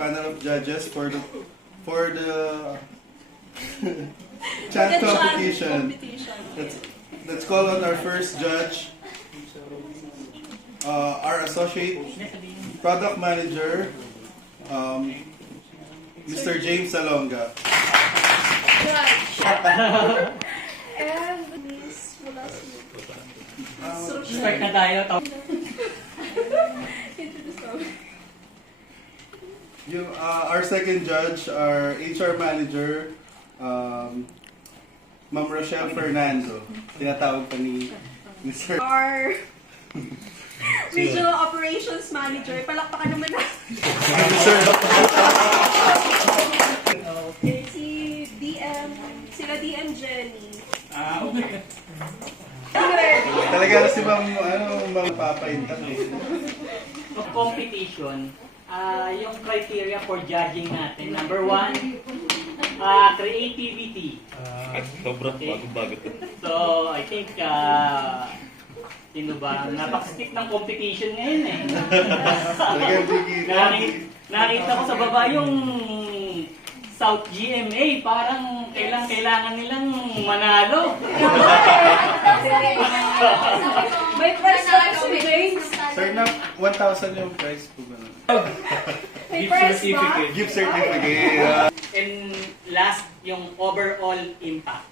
panel of judges for the chant competition. Let's call on our first judge, our associate product manager, Mr. James Salonga. And Miss Start na tayo. Our second judge, our HR manager, Ma'am Rochelle Fernando. Tinatawag pa ni Mr. Our Regional Operations Manager. Palakpakan naman natin. Si DM, sila DM Jenny. Okay. Talaga si Ma'am, Ma'am Papaintak eh. Competition, yung criteria for judging natin. Number 1, creativity. Sobrang bago-bago. So, I think, sino ba? Napaka-stick ng competition ngayon eh. Nakita ko sa baba yung South GMA, parang kailangan nilang manalo. May prize na si James. Sir, na 1,000 yung price po ba? May prize ba? Gift certificate. And last, yung overall impact.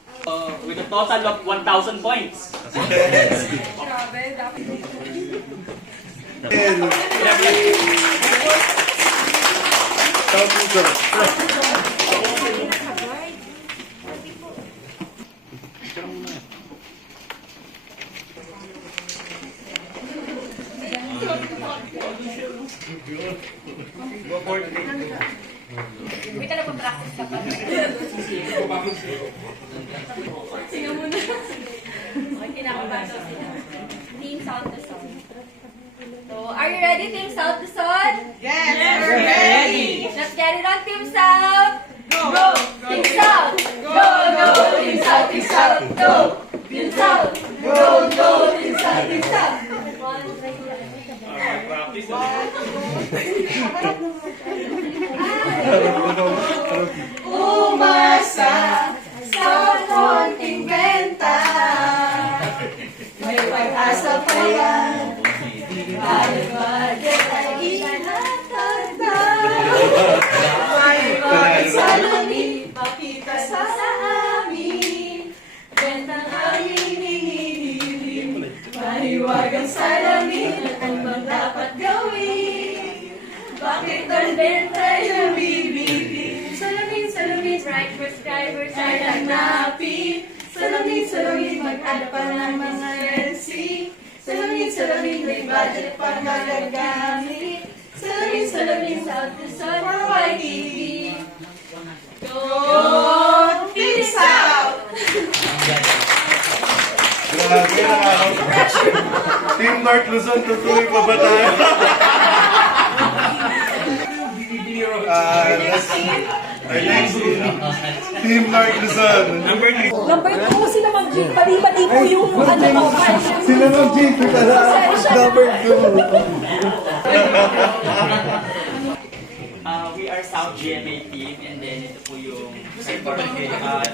With a total of 1,000 points. Grabe, dapat. Wait, na practice ka pa. Sige muna. Okay, kinakabahan sila. Team South to South. So, are you ready, Team South to South? Yes, we're ready. Let's get it on, Team South. Go! Team South! Go, go! Team South, Team South! Go! Team South! Go, go! Team South, Team South! Umasa sa konting benta. May pag-asa pa yan. Balik-balik ay ihatag na. May salamin, pakita sa amin. Bentang aming hinihiling. Mahiwagang salamin, ano bang dapat gawin? Bakit ang benta yung bibigin? Salamin, salamin, right prescribers ay hanapin. Salamin, salamin, mag-add pa ng mga resi. Salamin, salamin, may budget pa magagamit. Salamin, salamin, South to South for YTV. Go! Team South! Grabe na. Team North Luzon, tutuloy pa ba tayo? Our next Team North Luzon. Number 3. Number 2, sila mag-G. Pali-pali po yung ano ko. Sila mag-G. Number 2. We are South GMA team, and then ito po yung ito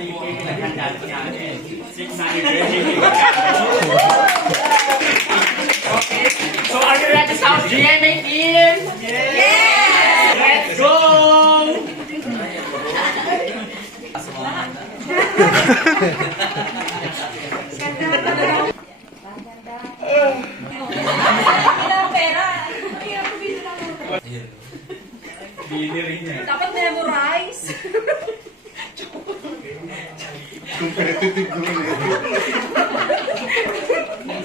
yung pinaghanda po namin. 600. Okay, so are you ready, South GMA team? Yes! Let's go! Ilang pera? Dapat memorize. Competitive goal eh.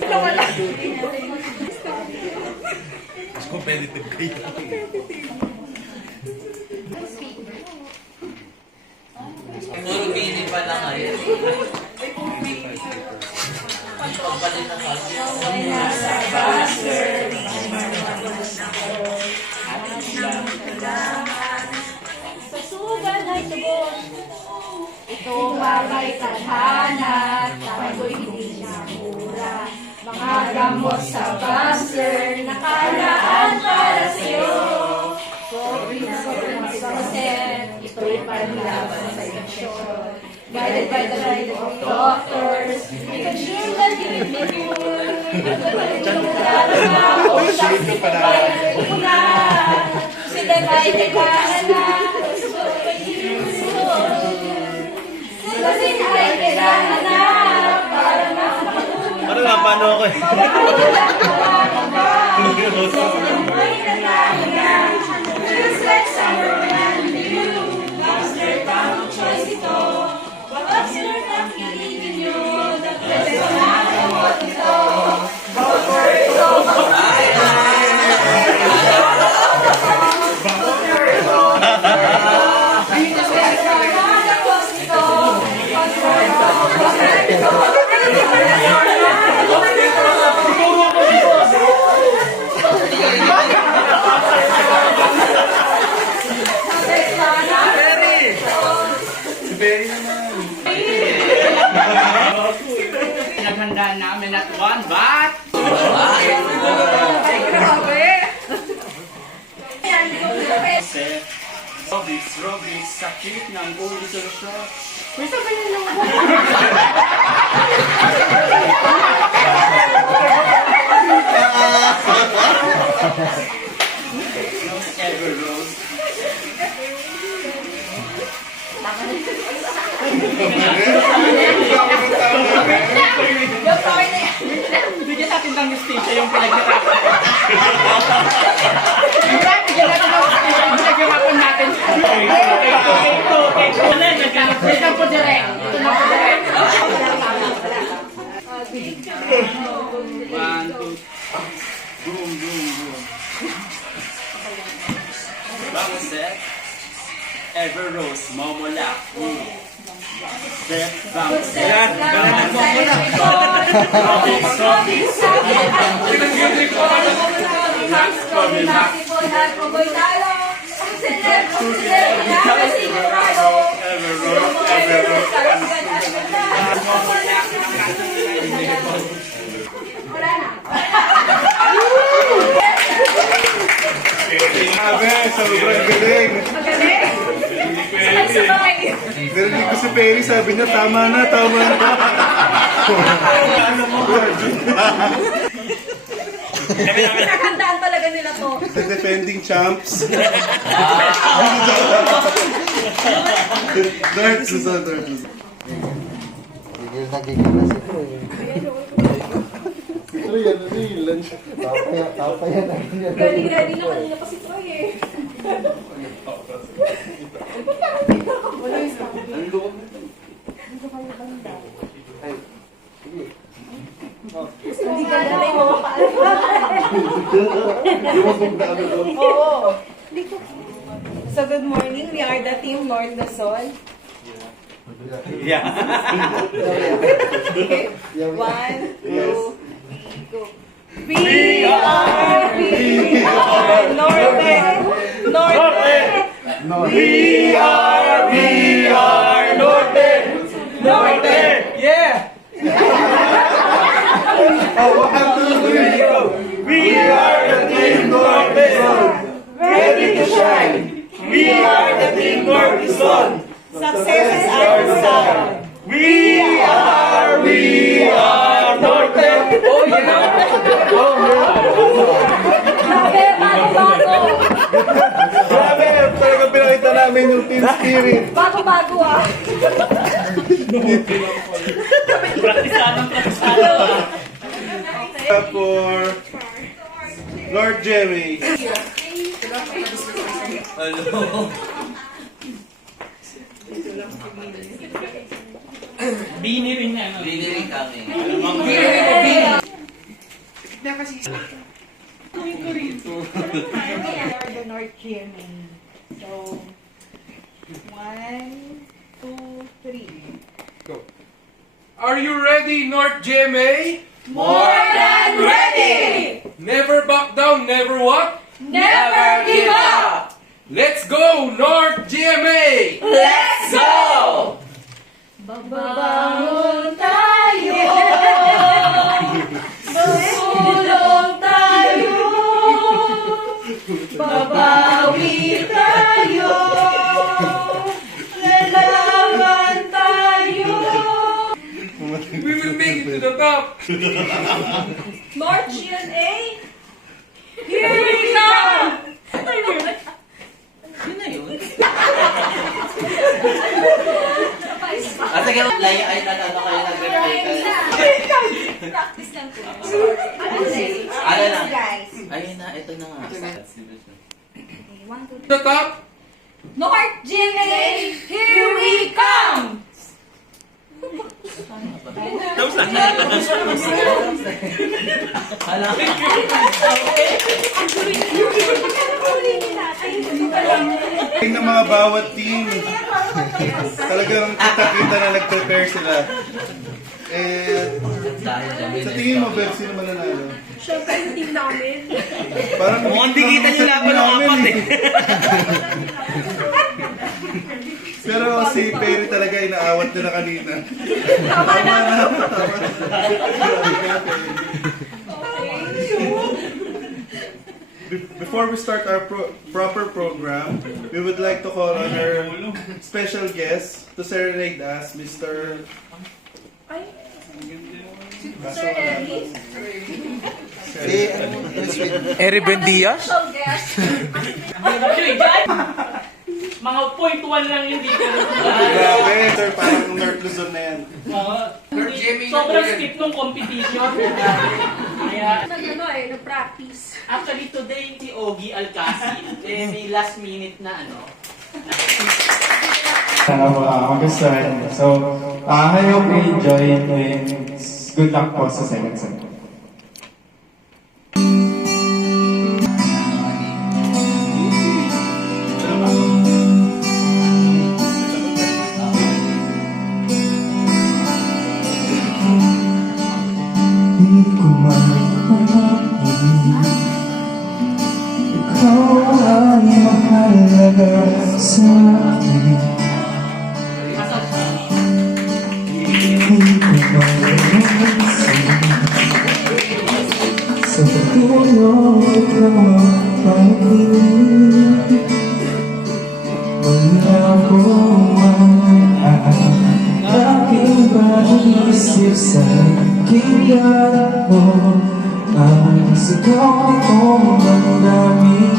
Wala. Mas competitive kayo. Siguro bini pa lang ngayon. Pagpapalit na kasi. Sa sugal ay tubos. Ito bagay tadhana, tayo'y hindi na mura. Mga gamot sa buzzer, nakalaan para sa'yo. Sobrang Kasi ito'y panlaban sa infeksyon. Guided by the guide of doctors, we can sure that you will be good. Sila ba'y kailangan na? Sila ay kailangan na para makapagod. Ano nga, paano ako eh? Just like summer and you, lost their found choice ito. Baka sila nang hiligin nyo, nagpwede na kamot ito. Pinaghandaan namin at one, but... Kasi, Robis, sakit ng ulo sa lusot. May sabihin lang ako. Ever rose. Bigyan natin ng justisya yung pinaghirapan. Bigyan natin ng justisya yung pinaghirapan natin. Ito na po direct. Ito na po direct. 1, 2, boom, boom, boom. Bang set. Ever rose, momola. Set, bang set. Yan, ganun mo muna. Grabe, sobrang galing. Narinig ko si Perry, sabi niya, tama na, tama na. Pinaghandaan talaga nila to. The defending champs. Dart, Luzon, Dart, Luzon. Ready na kanina pa si Troy eh. Hindi ka na yung mga Oo. So good morning, we are the team Lord Luzon. Yeah. Okay. 1, 2, go. We are Norte. We are Norte. Yeah! Oh, 1, 2, 3, go. We are the team Norte. Ready to shine. We are the team Norte. Success is our side. We are Norte. Oh, yeah! Grabe, bago-bago. Grabe, talaga pinakita namin yung team spirit. Bago-bago ah. Praktisado. For Lord Jerry. Bini rin na, no? Hindi rin kami. The North GMA. So, 1, 2, 3. Are you ready, North GMA? More than ready! Never back down, never what? Never give up! Let's go, North GMA! Let's go! Babangon tayo! Susulong tayo! Babawi tayo! Lalaban tayo. We will make it to the top. North GMA. Here we come. Yun na yun. At sige, layo ay ano kayo nag-reply ka. Practice lang po. Ano na? Guys. Ayun na, ito na nga. The top. North GMA. Here we come. Tapos lang. Hala. Ng mga bawat team. Talagang kita-kita na nag-prepare sila. Eh, Dahil dyan. sa tingin mo, Bev, sino mananalo? Siyempre, yung team namin. Parang Mukhang di kita nyo laban ng apat eh. Pero si Perry talaga inaawat nila kanina. Tama na. Before we start our proper program, we would like to call on our special guest to serenade us, Mr. Sir Ellie. Eri Buendia. Special guest. Mga point 1 lang yung dito. Grabe, sir, parang North Luzon na yan. Sobrang skip nung competition. Kaya, Nag-practice. actually today si Ogie Alcasi, may last minute na ano. Mag-start. So, I hope you enjoy and good luck po sa second set. Hindi ko maipahangin, ikaw ay mahalaga sa akin. Sa pagtulog ng pag-ibig, wala akong aking pag-iisip sa aking gano'n ang sigaw kong damdamin.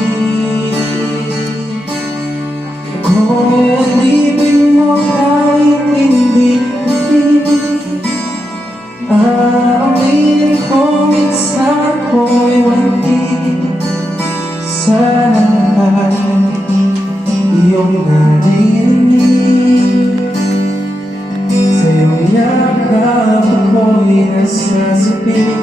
Kung ibig mo kahit hindi aminin ko minsan ko'y wandi sa lahat iyong narinig. Sa iyong yakap ako'y nasasapit.